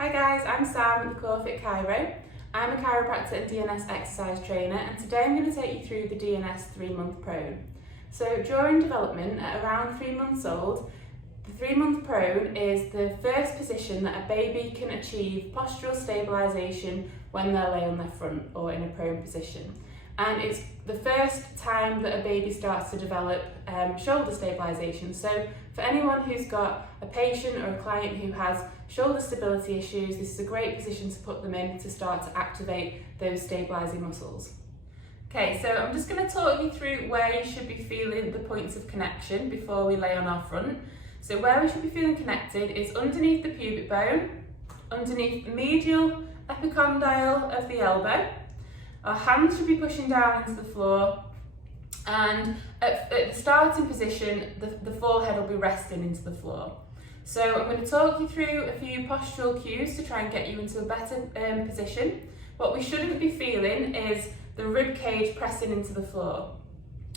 Hi guys, I'm Sam at the CoreFit Chiro. I'm a chiropractor and DNS exercise trainer, and today I'm going to take you through the DNS 3-month prone. So during development, at around 3 months old, the 3-month prone is the first position that a baby can achieve postural stabilisation when they're lay on their front or in a prone position. And it's the first time that a baby starts to develop shoulder stabilisation. So for anyone who's got a patient or a client who has shoulder stability issues, this is a great position to put them in to start to activate those stabilising muscles. Okay, so I'm just going to talk you through where you should be feeling the points of connection before we lay on our front. So where we should be feeling connected is underneath the pubic bone, underneath the medial epicondyle of the elbow. Our hands should be pushing down into the floor, and at the starting position, the forehead will be resting into the floor. So I'm going to talk you through a few postural cues to try and get you into a better position. What we shouldn't be feeling is the rib cage pressing into the floor.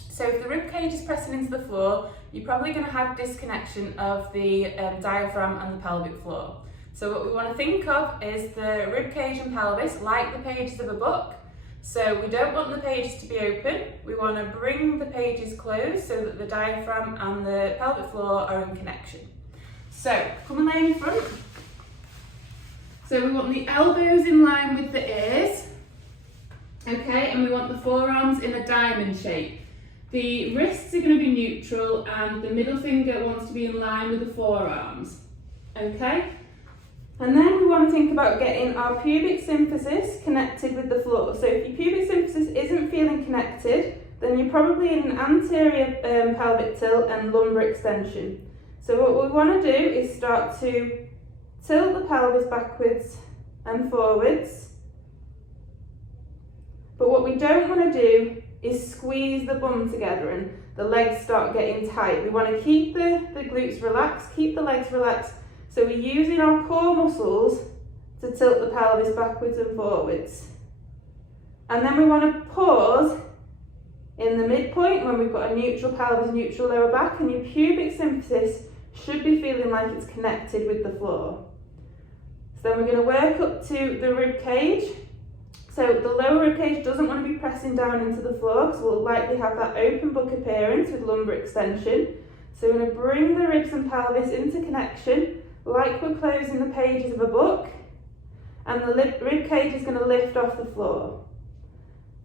So if the rib cage is pressing into the floor, you're probably going to have disconnection of the diaphragm and the pelvic floor. So what we want to think of is the rib cage and pelvis like the pages of a book. So we don't want the pages to be open, we want to bring the pages closed so that the diaphragm and the pelvic floor are in connection. So come and lay in front. So we want the elbows in line with the ears, okay, and we want the forearms in a diamond shape. The wrists are going to be neutral and the middle finger wants to be in line with the forearms, okay? And then we want to think about getting our pubic symphysis connected with the floor. So if your pubic symphysis isn't feeling connected, then you're probably in an anterior pelvic tilt and lumbar extension. So what we want to do is start to tilt the pelvis backwards and forwards. But what we don't want to do is squeeze the bum together and the legs start getting tight. We want to keep the glutes relaxed, keep the legs relaxed. So we're using our core muscles to tilt the pelvis backwards and forwards. And then we want to pause in the midpoint when we've got a neutral pelvis, neutral lower back, and your pubic symphysis should be feeling like it's connected with the floor. So then we're going to work up to the rib cage. So the lower rib cage doesn't want to be pressing down into the floor because we'll likely have that open book appearance with lumbar extension. So we're going to bring the ribs and pelvis into connection like we're closing the pages of a book, and the rib cage is going to lift off the floor.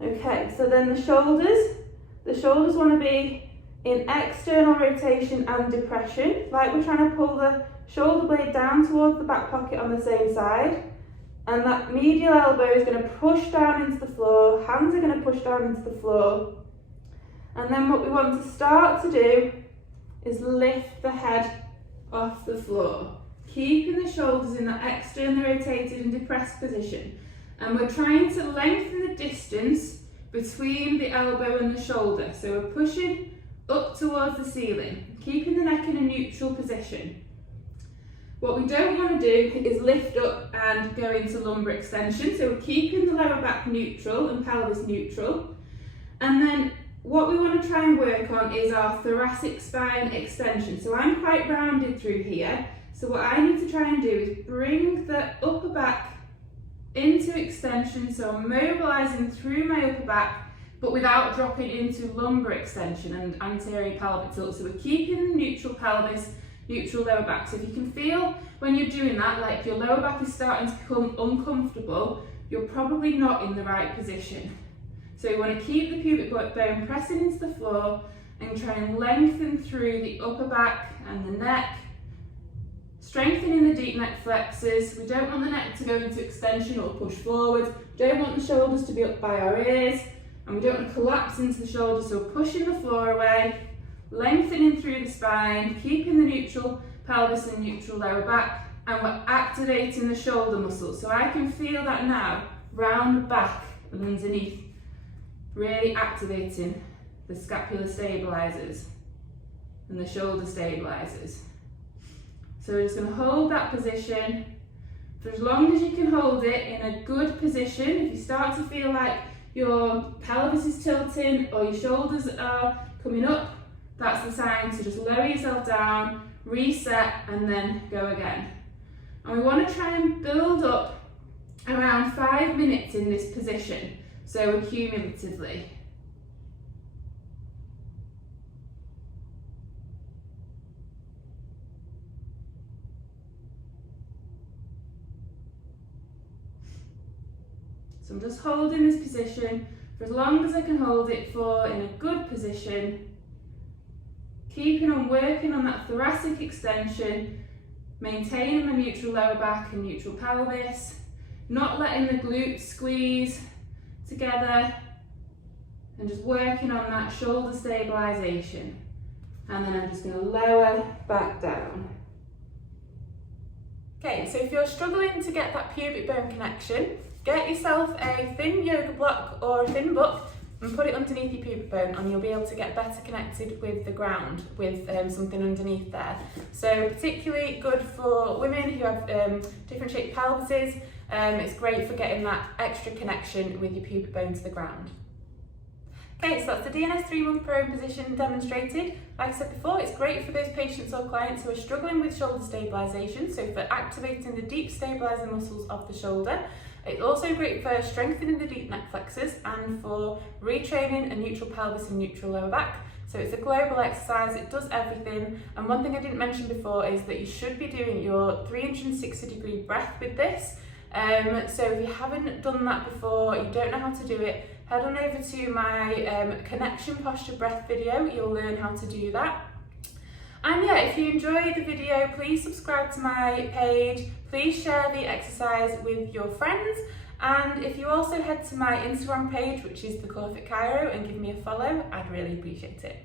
Okay, so then the shoulders want to be in external rotation and depression, like we're trying to pull the shoulder blade down towards the back pocket on the same side, and that medial elbow is going to push down into the floor, hands are going to push down into the floor, and then what we want to start to do is lift the head off the floor, keeping the shoulders in that externally rotated and depressed position. And we're trying to lengthen the distance between the elbow and the shoulder. So we're pushing up towards the ceiling, keeping the neck in a neutral position. What we don't want to do is lift up and go into lumbar extension. So we're keeping the lower back neutral and pelvis neutral. And then what we want to try and work on is our thoracic spine extension. So I'm quite rounded through here. So what I need to try and do is bring the upper back into extension. So I'm mobilising through my upper back, but without dropping into lumbar extension and anterior pelvic tilt. So we're keeping the neutral pelvis, neutral lower back. So if you can feel when you're doing that, like your lower back is starting to become uncomfortable, you're probably not in the right position. So you want to keep the pubic bone pressing into the floor and try and lengthen through the upper back and the neck, strengthening the deep neck flexors. We don't want the neck to go into extension or push forward. We don't want the shoulders to be up by our ears, and we don't want to collapse into the shoulders. So we're pushing the floor away, lengthening through the spine, keeping the neutral pelvis and neutral lower back, and we're activating the shoulder muscles. So I can feel that now, round the back and underneath, really activating the scapular stabilizers and the shoulder stabilizers. So we're just going to hold that position for as long as you can hold it in a good position. If you start to feel like your pelvis is tilting or your shoulders are coming up, that's the sign to just lower yourself down, reset, and then go again. And we want to try and build up around 5 minutes in this position, so accumulatively. So I'm just holding this position for as long as I can hold it for in a good position, keeping on working on that thoracic extension, maintaining the neutral lower back and neutral pelvis, not letting the glutes squeeze together, and just working on that shoulder stabilisation. And then I'm just going to lower back down. Okay, so if you're struggling to get that pubic bone connection, get yourself a thin yoga block or a thin book and put it underneath your pubic bone, and you'll be able to get better connected with the ground with something underneath there. So particularly good for women who have different shaped pelvises. It's great for getting that extra connection with your pubic bone to the ground. Okay, so that's the DNS 3-month prone position demonstrated. Like I said before, it's great for those patients or clients who are struggling with shoulder stabilisation, so for activating the deep stabilising muscles of the shoulder. It's also great for strengthening the deep neck flexors and for retraining a neutral pelvis and neutral lower back. So it's a global exercise, it does everything. And one thing I didn't mention before is that you should be doing your 360-degree breath with this. So if you haven't done that before, you don't know how to do it, head on over to my connection posture breath video, you'll learn how to do that. And yeah, if you enjoyed the video, please subscribe to my page, please share the exercise with your friends, and if you also head to my Instagram page, which is the Corfit Chiro, and give me a follow, I'd really appreciate it.